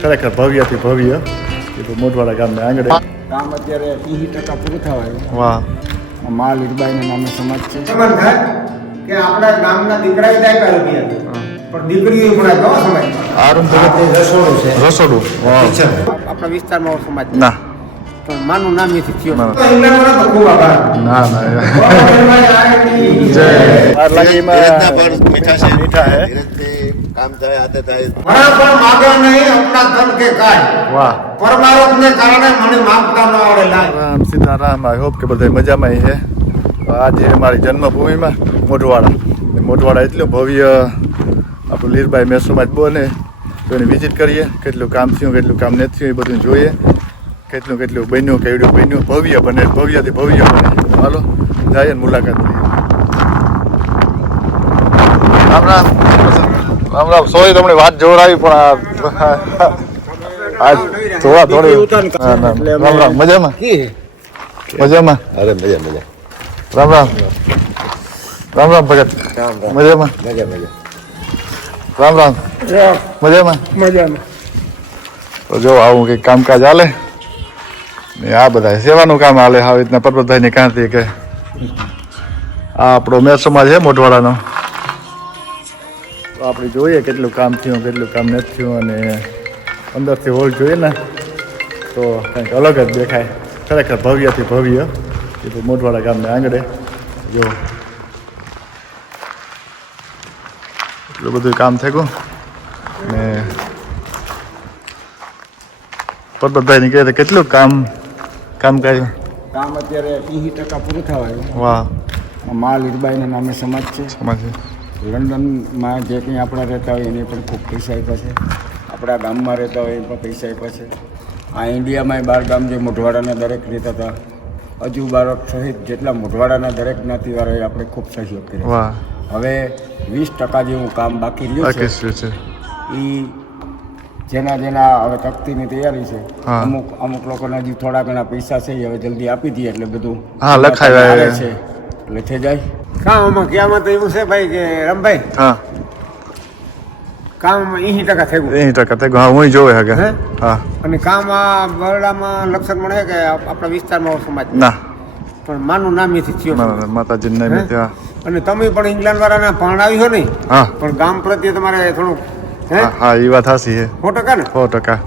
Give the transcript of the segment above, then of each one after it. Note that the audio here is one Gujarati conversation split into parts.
ખરેખર ભવ્યથી ભવ્ય એ તો મોટવાડા ગામને આંગણે કામ અત્યારે 80% પૂરું થવાયું. વાહ મા લીરબાઈના નામે સમાજ છે કે આપણા ગામના દીકરા થાય રૂપિયા પણ દીકરીઓ પણ કેવા સમાજ આ રૂમ તો રસોડું છે રસોડું આપણા વિસ્તારમાં સમાજ ના પણ માનું નામ એથી થયો ના. તો ઇંગ્લેન્ડમાં તો ખૂબ આભાર ના ના જય મીઠા હે काम चाहे आते चाहे મને પણ માગે નહીં આપણા ધન કે કાય વાહ પરમારથને કારણે મને માગતા ન આવડે લાય રામ સીતારામ આઈ હોપ કે બધા મજામાં છે. આજે અમારી જન્મભૂમિમાં મોટવાડા એટલું ભવ્ય આપણું લીરબાઈ મેસોમાં જ બને તો એની વિઝિટ કરીએ. કેટલું કામ થયું કેટલું કામ નથી થયું એ બધું જોઈએ. કેટલું બન્યું કેવડું બન્યું ભવ્ય બને ભવ્યથી ભવ્ય બને. હાલો જઈએ ને મુલાકાત લઈએ. રામ રામ રામ રામ. સોરી તમને વાત જોડાવી પણ આ થોડી રામ રામ મજામાં મજામાં अरे मजा मजा રામ રામ રામ રામ ભગત મજામાં मजा मजा રામ રામ મજામાં મજામાં તો જો આવું કંઈક કામકાજ હાલે ને આ બધા સેવાનું કામ હાલે આવી રીતના પર્વતભાઈની કાંતિ કે આ આપણો મેર સમાજ છે મોટવાડાનો. તો આપણે જોઈએ કેટલું કામ થયું કેટલું કામ નથી થયું અને અંદરથી હોલ જોઈએ ને તો કંઈક અલગ જ દેખાય. ખરેખર ભવ્યથી ભવ્ય એ તો મોટવાડા ગામને આંગણે જો એટલું બધું કામ થઈ ગયું ને પર્વતભાઈની કહે કેટલું કામ કર્યું. કામ અત્યારે 80% પૂરું થવાયું. વાહ મા લીરબાઈના નામે સમાજ છે. સમાજ લંડનમાં જે કંઈ આપણે રહેતા હોય એને પણ ખૂબ પૈસા આપ્યા છે. આપણા ગામમાં રહેતા હોય એ પણ પૈસા આપ્યા છે. આ ઇન્ડિયામાં 12 ગામ જે મોઢવાડાના દરેક રહેતા હતા હજુ બાળક સહિત જેટલા મોઢવાડાના દરેક જ્ઞાતિવાળાએ આપણે ખૂબ સહયોગ કર્યો. વાહ હવે 20% જેવું કામ બાકી રહ્યું છે. છે એ જેના હવે તકતીની તૈયારી છે. હા. અમુક લોકોના હજી થોડા ઘણા પૈસા છે એ હવે જલ્દી આપી દઈએ એટલે બધું હા, લખાય આવે છે એટલે થઈ જાય. કામમાં ક્યાંમાં તો એવું છે ભાઈ કે રમભાઈ હા કામ 80% થઈ ગયું 80% થઈ ગયું. હા હું જોવે હગે હે? હા અને કામ આ બરોડામાં લક્ષણ મળે કે આપણા વિસ્તારમાં સમાજ ના પણ માનું નામ એથી થયો માતાજીને નામે ત્યાં અને તમે પણ ઇંગ્લેન્ડ વાળાના પણ આવી છો નહીં હા પણ ગામ પ્રત્યે તમારે થોડુંક હે હા એ વાત હાસી છે 100% ને 100%.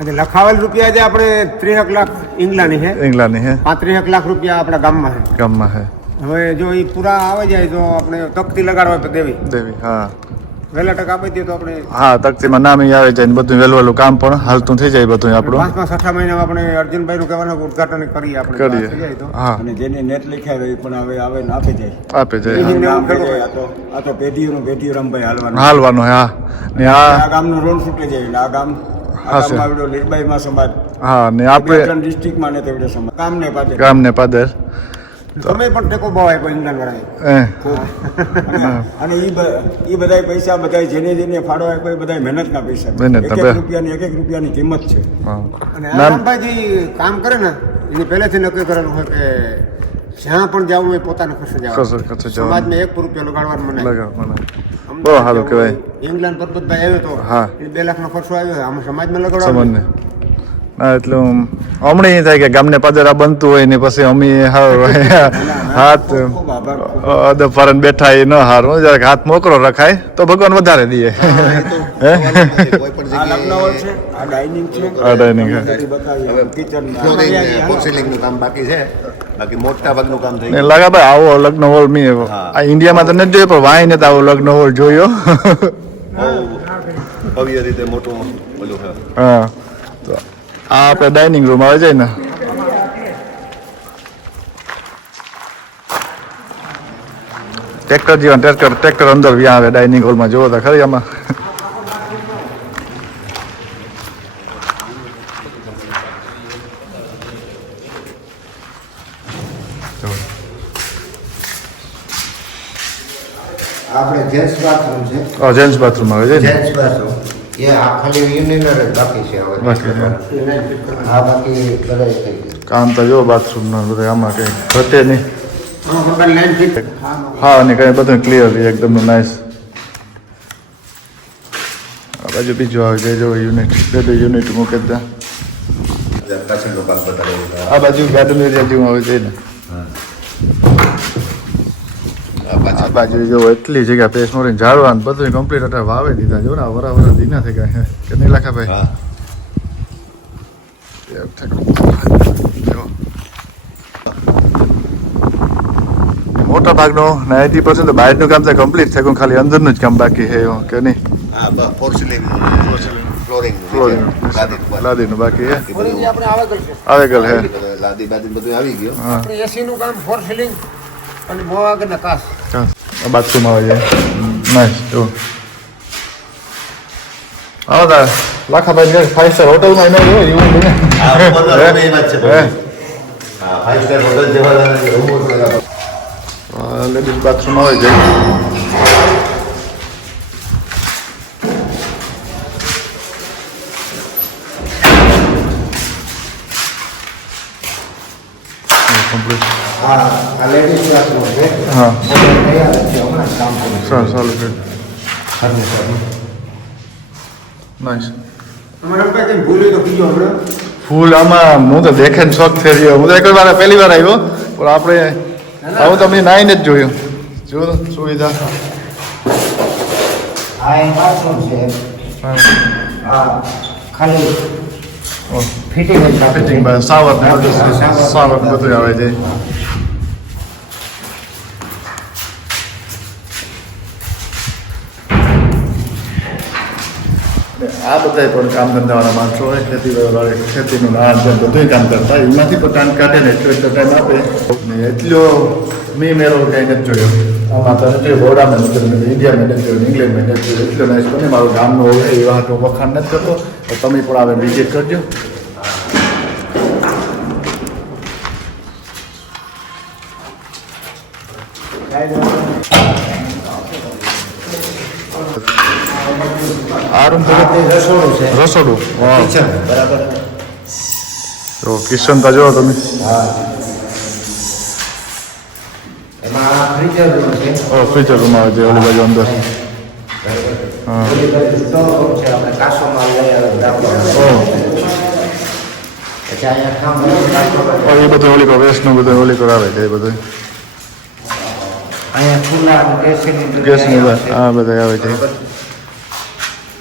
અને લખાવેલ રૂપિયા જે આપણે 63 લાખ ઇંગ્લાની છે ઇંગ્લાની હે 35 લાખ રૂપિયા આપણા ગામમાં છે. ગામમાં હે હવે જો એ પૂરા આવે જાય તો આપણે તકતી લગાડવા દેવી દેવી હા વહેલા ટકા આપી દઈએ તો આપણે હા તકતીમાં નામ ઈ આવે જાય ને બધું વહેલું કામ પણ હાલતું થઈ જાય બધું આપણું 5મા 6મા મહિનામાં આપણે અર્જુનભાઈનું કહેવાનું ઉદઘાટન કરીએ આપણે કરીએ. થઈ જાય તો. હા અને જેને નેટ લખ્યા હોય એ પણ હવે આવે ને આપી જાય આપે જાય એ નામ ભેગું હોય. આ તો પેઢીઓનું રમભાઈ હાલવાનું હાલવાનું હા ને આ આ ગામનું રોડ છૂટે જાય એટલે આ ગામમાં આવડો લીરબાઈમાં સમાજ હા ને આપણે ડિસ્ટ્રિક્ટમાં ને તેવડે સમાજ ગામને પાછળ ગામને પાદર તમે પણ ટેકો ભાવ આપ્યો ઇંગ્લેન્ડ વાળાએ અને એ બધા પૈસા બધા જેને ફાળો આપ્યો એ બધા મહેનતના પૈસા મહેનતના એક રૂપિયાની કિંમત છે. હા અને આ રામભાઈ જે કામ કરે ને એની પહેલેથી નક્કી કરેલું હોય કે જ્યાં પણ જવું હોય પોતાનો ખર્ચો જવાનું. સમાજમાં 1 રૂપિયો લગાડવાનું મને બહુ સારું કહેવાય. ઇંગ્લેન્ડ પરબતભાઈ આવ્યો તો હા 2 લાખનો ખર્ચો આવ્યો આમાં સમાજમાં લગાડવાનું. સમાજને ના એટલું હમણાં એ થાય કે ગામને પાદરા બનતું હોય ને પછી અમે હાથ ફરન બેઠા એ ન હારું જરાક હાથ મોકરો રખાય તો ભગવાન વધારે દે. कोई पण આ લગ્ન હોલ છે, આ ડાઇનિંગ છે, આ ડાઇનિંગ છે. બતાવીએ કિચન ફ્લોરિંગ કામ બાકી છે બાકી મોટા ભાગનું કામ થઈ ને લાગે ભાઈ આવો લગ્ન હોલ મેં આ ઇન્ડિયામાં તો નથી જોયો પણ વાય ને તો આવો લગ્ન હોલ જોયો. ગયું ભવ્ય રીતે મોટું પેલું છે હા તો આ આપણે ડાઇનિંગ રૂમ આવે જાય ને ટ્રેક્ટર જેવા ટ્રેક્ટર અંદર વ્યાં આવે ડાઇનિંગ હોલમાં જોવો તો ખરી આમાં આપણે જેન્ટ્સ બાથરૂમ છે જેન્ટ્સ બાથરૂમ આવે છે ને જેન્ટ્સ બાથરૂમ એ આ ખાલી યુનિનર જ બાકી છે હવે બાકી છે. આ બાકી બધા થઈ ગયું કામ તો જો બાથરૂમના બધા આમાં કંઈ ઘટે નહીં. લાઈન ફિટ હા અને કંઈ બધું ક્લિયર એકદમ નાઇસ બાજુ બીજું આવે છે જો યુનિટ બે યુનિટ મૂકે દા પાછળનું કામ બતાવે આ બાજુ ગાર્ડન એરિયા જેવું આવે છે ને આ બાજુ જો એટલી જગ્યા પેસ મોરીને ઝાડવા બધું કમ્પ્લીટ અત્યારે વાવે દીધા જો ને વરા દીના થઈ ગયા કે નહીં લાખા ભાઈ હા મોટા ભાગનો 90% તો બહારનું કામ તો કમ્પ્લીટ થયું ખાલી અંદરનું જ કામ બાકી છે એવું કે નહીં હા ફોર્સિલિંગ ફ્લોરિંગ લાદીનું બાકી છે આપણે આગળ છે આવેગલ હે લાદી બાદી બધું આવી ગયું હા આપણે એસીનું કામ ફોર સીલિંગ અને બહુ આગળના કાસ બાથરૂમ આવે છે નાઈસ જો આવો તા લાખાભાઈ 5 સ્ટાર હોટલમાં નહીં હોય એવું નહીં આ એ વાત છે હા 5 સ્ટાર હોટલ જેવા રૂમ લેડીઝ બાથરૂમ આવે છે કમ્પ્લીટ આ લેડીઝ બાથરૂમ છે હા તૈયાર છે હમણાં જ કામ કરે સારું છે નાઈસ અમારે કંઈ ભૂલી તો કીધું હમણાં ફૂલ આમાં હું તો દેખે ને શોખ થઈ રહ્યો હું તો એક વાર પહેલી વાર આવ્યો પણ આપણે આવું તમને નાઈને જ જોયું જો સુવિધા આ એક બાથરૂમ છે આ ખાલી ફિટિંગ જ બાકી ફિટિંગ સાવર ને બધું સાવર ને બધું આવે છે આ બધા પણ કામ ધંધાવાળા માણસો હોય ખેતીનું નાણાં બધું કામ કરતા એમાંથી પણ ટાઈમ કાઢે ને એટલો ટાઈમ આપે ને એટલો મેં મેળો કંઈ નથી જોયો આમાં તો નથી બોર્ડામાં નથી જોયું ઇન્ડિયામાં નથી જોયું ઇંગ્લેન્ડમાં નથી જોયું એટલો નાઈસ બને મારું ગામનો હોય એ વાત હું વખાણ નથી કરતો તો તમે પણ આવે વિઝિટ કરજો આ રૂમ તો રસોડું છે રસોડું વાહ કિચન બરાબર તો કિશન તા જો તમે હા એમાં આ ફ્રીઝર રૂમ છે ફીચર રૂમ આવે છે ઓલી બાજુ અંદર હા ઓલી બાજુ સ્ટોર રૂમ છે આપણે કાચો માલ લઈ આવે રાખવાનો ઓ પછી અહીંયા કામ કાચો એ બધું ઓલી વેસ્ટનું બધું ઓલી આવે છે એ બધું અહીંયા ખુલ્લા ગેસ સિલિન્ડર ગેસની આ બધા આવે છે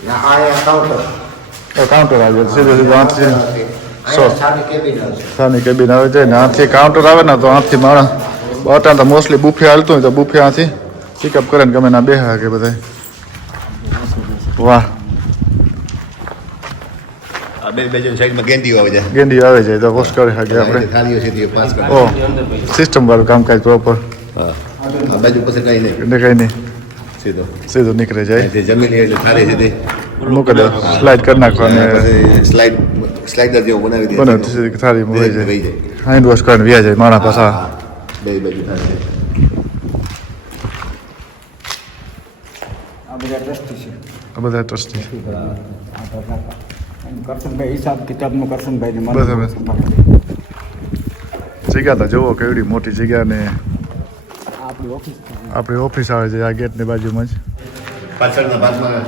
અહીંયા કાઉન્ટર કાઉન્ટર આવે છે સીધે સીધું આઠથી અહીંયા સારી કેબિન આવશે સાની કેબિન આવે છે ને આથી કાઉન્ટર આવે ને તો આથી માણસ અટાણ તો મોસ્ટલી બુફે હાલતું હોય તો બુફે આથી પિકઅપ કરે ને ગમે ના બે કે બધા વાહ આ બે બાજુ સાઈડમાં ગેંડીઓ આવે છે ગેંડી આવે છે તો વોશ કરી શકીએ આપણે થાળીઓ સીધી પાંચ કરે ઓ સિસ્ટમ વાળું કામકાજ પ્રોપર હા આ બાજુ પછી કઈ નહીં એટલે કંઈ નહીં સીધો સીધું નીકળી જાય અહીંથી જમી લઈએ એટલે થાળી સીધી મૂકી દો સ્લાઇડ કરી નાખો અને પછી સ્લાઇડર જેવું બનાવી દઈએ બને સીધી થાળી મળી વહી જાય જાય હેન્ડ વોશ કરીને વ્યા જાય માણા પાછા બે બાજુ થાળી આ બધા ટ્રસ્ટી છે આ બધા ટ્રસ્ટી કરશનભાઈ હિસાબ કિતાબનું કરશનભાઈને બરાબર. જગ્યા તો જુઓ કેવડી મોટી જગ્યા ને આપણી ઓફિસ આપણી ઓફિસ આવે છે આ ગેટની બાજુમાં જ પાછળના ભાગમાં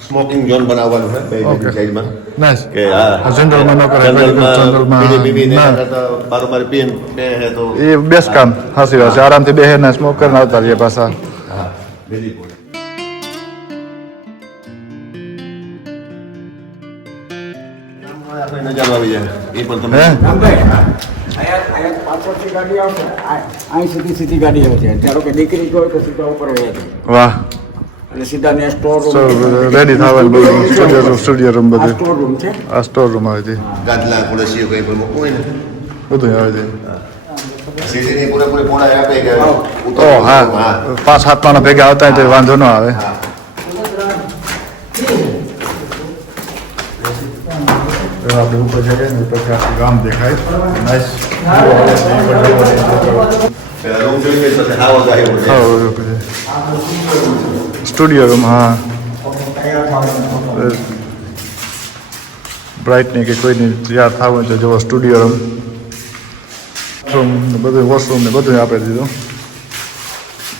સ્મોકિંગ ઝોન બનાવવાનું છે બે બાજુ Okay. સાઈડમાં નાઈસ કે આ જનરલમાં ન કરાય જનરલમાં બીડી બીડી ને ના કરતા બારોબાર પીએમ બે હે તો એ બેસ્ટ કામ હાસી વાત છે આરામથી બેહે ને સ્મોક કરીને આવતા રહીએ પાછા હા વેરી ગુડ આપણે નજારો આવી જાય એ પણ તમે હે અહીંયા પાછળથી ગાડી આવશે અહીં સીધી ગાડી આવશે ધારો કે દીકરી હોય તો સીધા ઉપર વહી જાય વાહ એટલે સીધા ને સ્ટોર રેડી થવાનું બધું સ્ટુડિયો રૂમ બધું સ્ટોર રૂમ છે આ સ્ટોર રૂમ આવે છે ગાદલા ખુરશીઓ કંઈ પણ મૂકવું હોય ને બધું આવે છે સીસીની પૂરેપૂરી પહોળાઈ આપે કે ઓ હા 5-7 માણસ ભેગા આવતા હોય તો વાંધો ન આવે આપણે ઉપર જઈએ ને ઉપરથી આખું ગામ દેખાય નાઈસ રૂમ જોઈએ તો હાવ આવ્યો છે સ્ટુડિયો રૂમ હા બ્રાઇટ નહીં કે કોઈને તૈયાર થવું હોય તો જુઓ સ્ટુડિયો રૂમ બાથરૂમ ને બધું વોશરૂમ ને બધું આપી દીધું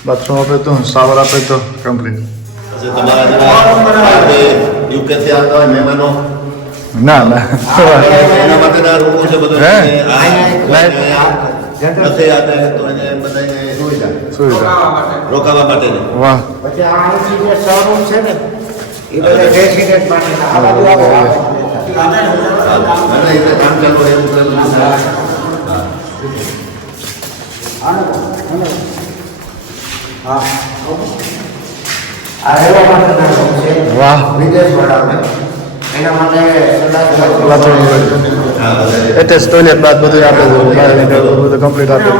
બાથરૂમ આપે તો શાવર આપે તો કમ્પ્લીટ તમારા યુકેથી આવતા હોય મહેમાનો ના ના એના માટેના રૂમો છે બધું હે? નથી આતે તો એને બધાને સુવિધા રોકાવા માટેની વાહ પછી આ અહીંથી જે શોરૂમ છે ને એ બધા રેસિડેન્ટ માટેના આ બાજુ આવો અને એટલે કામ ચાલુ હોય એવું કરેલું છે. આ રહેવા માટેના રૂમ છે વાહ વિદેશ વાળાને એના માટે એટેચ ટોયલેટ બાદ બધું આપે છે બધું કમ્પ્લીટ આપે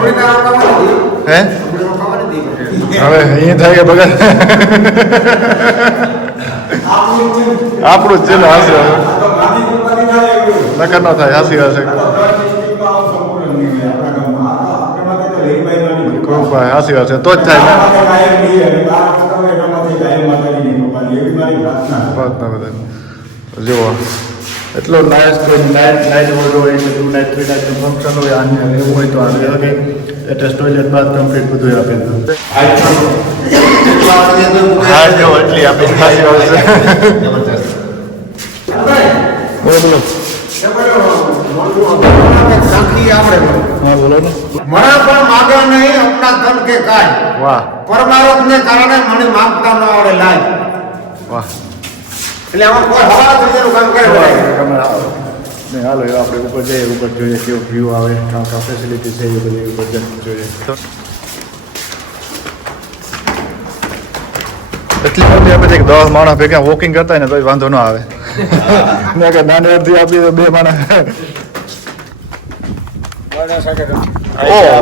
હે હવે અહીં થાય કે બગા આપણું જ છે ને હાસી નકર ન થાય હાસી હશે કૃપા હાસી હશે તો જ થાય ને પ્રાર્થના બધા જુઓ એટલો નાઇટ નાઇટ મોટો હોય કે 2 નાઇટ 3 નાઇટનું ફંક્શન હોય આને એવું હોય તો આને કે એટેચ ટોયલેટ બાદ કમ્પ્લીટ બધું આપે હા જો એટલી આપી ખાસી આવશે બોલો બોલો સાખી આપણે હા બોલો ને મને પણ માગે નહીં આપણા ધન કે કાય વાહ પરમારથને કારણે મને માગતા ન આવડે લાજ વાહ એટલે આમાં કોઈ હવા થઈનું કામ કરે ને હાલો એ આપણે ઉપર જઈએ ઉપર જોઈએ કેવો વ્યૂ આવે કાં ફેસિલિટી છે એ બધી ઉપર જોઈએ એટલી મોટી આપે છે કે 10 માણસ ભેગા વોકિંગ કરતા હોય ને તો વાંધો ન આવે મેં કે નાની અડધી આપી તો 2 માણસ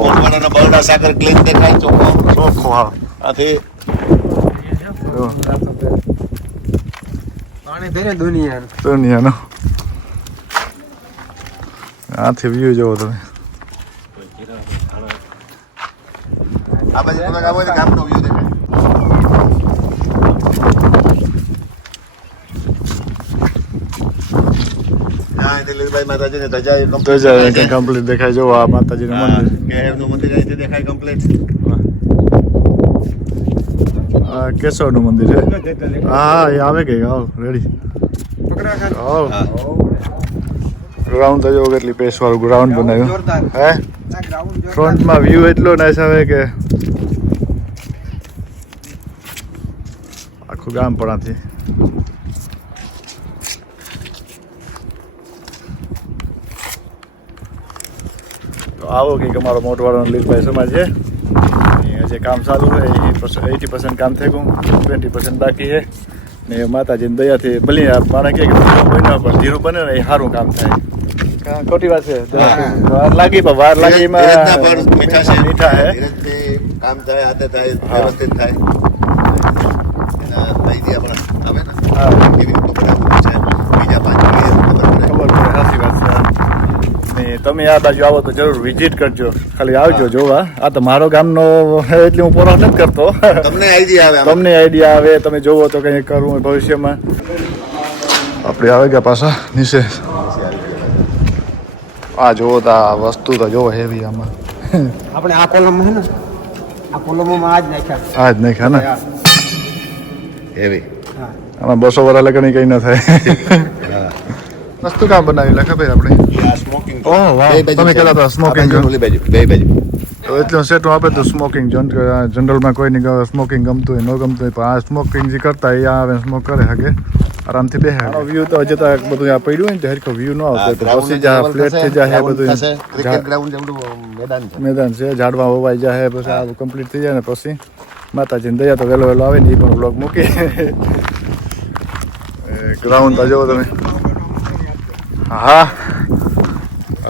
મોટવાડાના બરડા સાકર ક્લીન દેખાય ચોખ્ખો ચોખ્ખો હા આથી દુનિયાનો આથી વ્યૂ જોવો તમે આ બાજુ તમે આવો એટલે ગામનો વ્યૂ દેખાય હા દિલીપભાઈ માતાજીને ધજા એ તો જ કમ્પ્લીટ દેખાય જો આ માતાજીનું મંદિર કેહરનું મંદિર અહીંથી દેખાય કમ્પ્લીટ આ કેશવનું મંદિર છે હા એ આવે કે આવ રેડી આવ ગ્રાઉન્ડ તો જો કેટલી પેસવાળું ગ્રાઉન્ડ બનાવ્યું હે ફ્રન્ટમાં વ્યૂ એટલો નાઈસ આવે કે આખું ગામ પણ આથી તો આવો કંઈક અમારો મોટવાડાનો લીલભાઈ સમાજ છે જે કામ ચાલુ હોય 80% કામ થઈ ગયું 20% બાકી છે ને માતાજીની દયાથી ભલે મારા કે બન્યા પણ ધીરું બને ને એ સારું કામ થાય ખોટી વાત છે વાર લાગી પણ વાર લાગી એમાં મીઠા હે કામ થાય હાથે થાય વ્યવસ્થિત થાય એના આઈડિયા પણ આવે ને હા એવી રીતનું બનાવવું છે બીજા 5 ખબર પડે ખબર પડે સાચી વાત છે ને તમે આ બાજુ આવો તો જરૂર વિઝિટ કરજો ખાલી આવજો જોવા આ તો મારો ગામનો એટલે હું પોરો નથી કરતો તમને આઈડિયા આવે તમને આઈડિયા આવે તમે જોવો તો કંઈ કરવું હોય ભવિષ્યમાં આપણે આવે ગયા પાછા નીચે આ જોવો તો આ વસ્તુ તો જોવો હેવી આમાં આપણે આ કોલમ છે ને આ કોલમમાં આજ નાખ્યા આ જ નહીં ખા ને એવી આમાં 200 વર્ષ લગન કંઈ ન થાય વસ્તુ કામ બનાવી લે ખબર આપણે આ સ્મોકિંગ ઓહ વાહ તમે કહેતા હતા સ્મોકિંગ ઓલી બાજુ બે બાજુ તો એટલું સેટું આપે તો સ્મોકિંગ જનરલમાં કોઈને સ્મોકિંગ ગમતું હોય ન ગમતું હોય પણ આ સ્મોકિંગ જે કરતા હોય એ આવે સ્મોક કરે શકે આરામથી બેસે વ્યૂ તો હજી તો બધું આ પડ્યું હોય ને તો હરખો વ્યૂ ન આવતો તો પછી જા ફ્લેટ થઈ જાય બધું ક્રિકેટ ગ્રાઉન્ડ જેવડું મેદાન છે મેદાન છે ઝાડવા હોવાઈ જાય પછી આ કમ્પ્લીટ થઈ જાય ને પછી માતાજીની દયા તો વહેલો આવે ને એ પણ બ્લોગ મૂકી ગ્રાઉન્ડ તો જુઓ તમે હા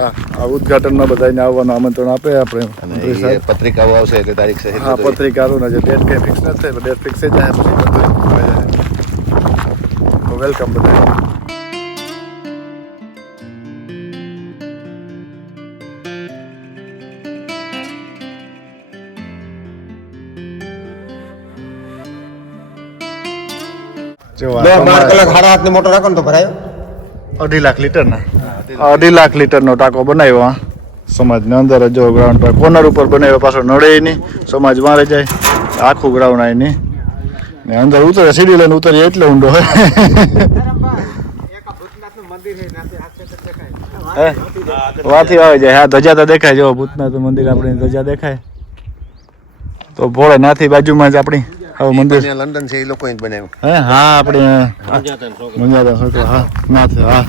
આ ઉદઘાટનમાં બધાને આવવાનું આમંત્રણ આપે આપણે મંત્રી સાહેબ પત્રિકાઓ આવશે એટલે તારીખ સહિત હા પત્રિકારોના જે ડેટ કંઈ ફિક્સ નથી થાય ડેટ ફિક્સ થઈ જાય પછી બધું થઈ જાય તો વેલકમ બધા જો 12 કલાક સાડા હાથને મોટો રાખો ને તો ભરાયો 2.5 લાખ લીટરના 2.5 લાખ લીટરનો ટાંકો બનાવ્યો આ સમાજની અંદર જ જો ગ્રાઉન્ડ પર કોર્નર ઉપર બનાવ્યો પાછો નડે નહીં સમાજ મારે જાય આખું ગ્રાઉન્ડ આવીને ને અંદર ઉતરે સીડી લઈને ઉતરીએ એટલે ઊંડો હોય વાથી આવે જાય. હા, ધજા તો દેખાય. જો ભૂતનાથ મંદિર આપણી ધજા દેખાય. તો ભોળે નાથી બાજુમાં જ આપણી હવે મંદિર લંડન છે એ લોકો જ બનાવ્યું. હે. હા, આપણે મંજાતા છોકરા. હા, નાથ. હા,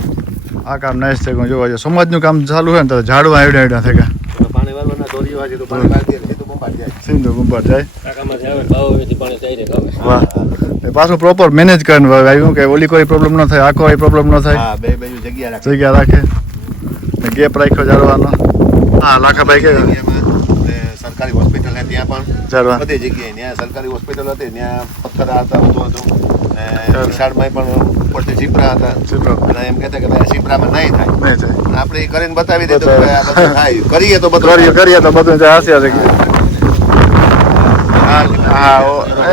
આ કામ નાઈસ છે. જોવા જાય સમાજનું કામ ચાલુ હોય ને તો ઝાડવા આવડા થઈ ગયા. પાણી વાળવાના દોરી વાજી તો પાણી મારી દે તો બોમ્બાટ જાય. સિંધુ ગુંબાટ જાય. વાહ. એ પાછું પ્રોપર મેનેજ કરીને આવ્યું કે ઓલી કોઈ પ્રોબ્લેમ ન થાય, આ કોઈ પ્રોબ્લેમ ન થાય. હા, બે બાજુ જગ્યા રાખે ને ગેપ રાખ્યો ઝાડવાનો. હા, લાખાભાઈ કે સરકારી હોસ્પિટલ ને ત્યાં પણ ઝાડવા બધી જગ્યાએ ત્યાં સરકારી હોસ્પિટલ હતી ત્યાં પથ્થર હતા બધું હતું ને વિશાળમાં પણ ઉપરથી સીપરા હતા અને એમ કહેતા કે ભાઈ સીપરામાં નહીં થાય. નહીં થાય. આપણે એ કરીને બતાવી દીધું કે ભાઈ આ બધું થાય, કરીએ તો બધું કરીએ તો બધું હાસ્યા છે. હા,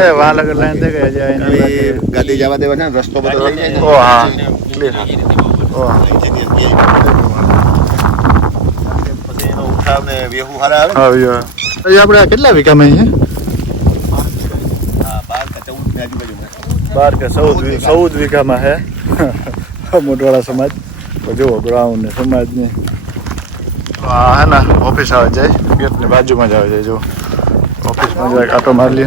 એ વાહ લગર લાઈન થઈ ગઈ જાય. હવે ગાડી જવા દેવા છે ને રસ્તો બધો થઈ જાય ને. ઓ હા, ક્લિયર. ઓ પછી એનો ઉઠાવ ને વેહુ હારા આવે ને. હા, આપણે કેટલા વીઘામાં છે? હા, 12 કે 14 ની આજુબાજુમાં. 12 કે 14 વીઘામાં હે મોટવાડા સમાજ. તો જુઓ ગ્રાઉન્ડ ને સમાજની હા હે ને ઓફિસ આવે જાય ગેટની બાજુમાં જ આવે જાય. જો ઓફિસમાં જાય આટો મારી લે.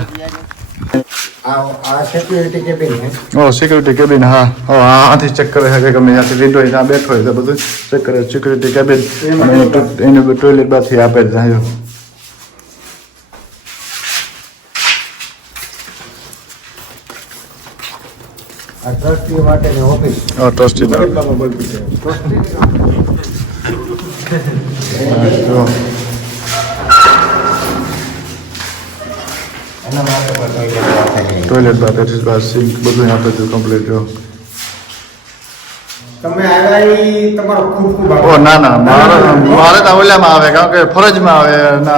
આ સિક્યુરિટી કેબિન છે. ઓ સિક્યુરિટી કેબિન. હા, આથી ચેક કરે છે કે ગમે ત્યાંથી વિન્ડો ત્યાં બેઠો હોય તો બધું ચેક કરે. સિક્યુરિટી કેબિન એની ટોયલેટ બાથી આપે જ જાય. આ ટ્રસ્ટીઓ માટેની ઓફિસ. ટ્રસ્ટી જો એના માટે પણ ટોયલેટ બાથ સિંક બધું આપે છે કમ્પ્લીટ. જો તમે આવ્યા ઈ તમારો ખૂબ ખૂબ ઓ આભાર. ના મારે તો ઓલામાં આવે કારણ કે ફરજમાં આવે. ના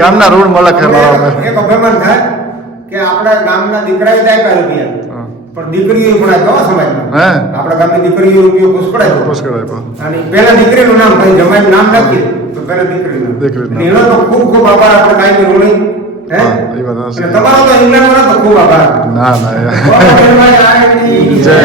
ગામના રૂલ મળે છે મારા. એક અભિમાન થાય કે આપણા ગામના દીકરાએ જાય રૂપિયા પણ દીકરીઓ પણ કેવા સમાજમાં હે આપણા ગામની દીકરીઓ રૂપિયો પુષ્કળાય પુષ્કળ અને પહેલા દીકરીનું નામ ભાઈ જમાઈ નામ લખીએ તો પહેલા દીકરીનું દીકરીનું. એનો તો ખૂબ ખૂબ આભાર આપણે કાંઈ રોણી હે હા, એ વાત હશે. અને તમારો તો ઇંગ્લેન્ડમાં તો ખૂબ આભાર. ના જય